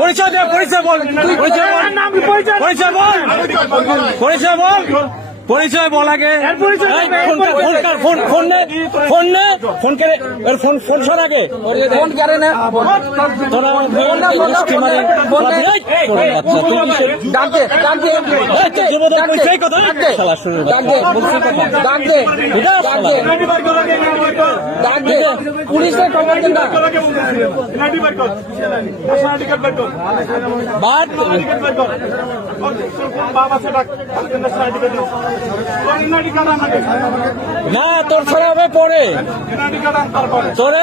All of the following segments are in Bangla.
পরিচয় দে, পরিচয় বল, পরিচয় বল, পরিচয় বল আগে। ফোন সর আগে পুলিশের খবর দেন না। না তোর ছাড়া হবে পরে তোরে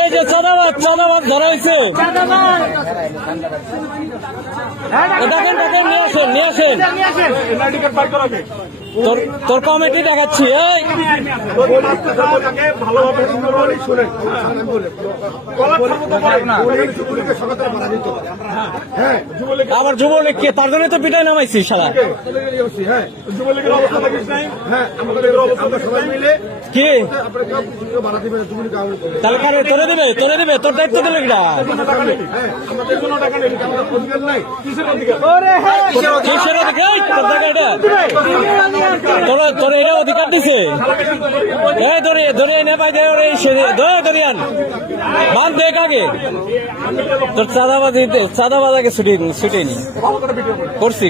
এই যে চাঁদাবাদ ধরাইছে দেখেন নিয়ে আসেন তোর কমিটি দেখাচ্ছি। আবার যুবলীগ কে? তার জন্য তো পিটাই নামাইছি সারা কি তাহলে কারে তোরে দিবে তোর দায়িত্ব দিলে কিসের অধিকার তোর এটা অধিকার দিছে ধরে এনে পাই দরিয়ান বান দেখ আগে তোর চাঁদাবাজ আগে ছুটেনি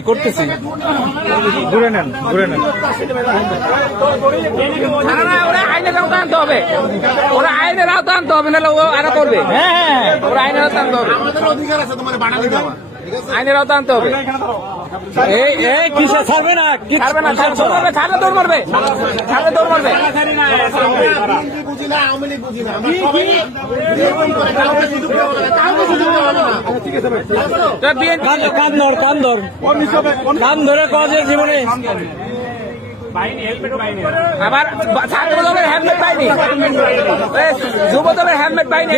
করতেছি ঘুরে নেন ওরা আইনের আওতা আনতে হবে, ওরা আইনের আওতা আনতে হবে, নাহলে ও আরো করবে। হ্যাঁ ওরা আইনের আওতা আনতে হবে, আইনের আওতা আনতে হবে। এই কিসে ছাড়বে না ছাড়লে দৌড় মারবে। কান ধরে কজের জীবনে আবার ছাত্র দলের হেলমেট পাইনি, যুব দলের হেলমেট পাইনি।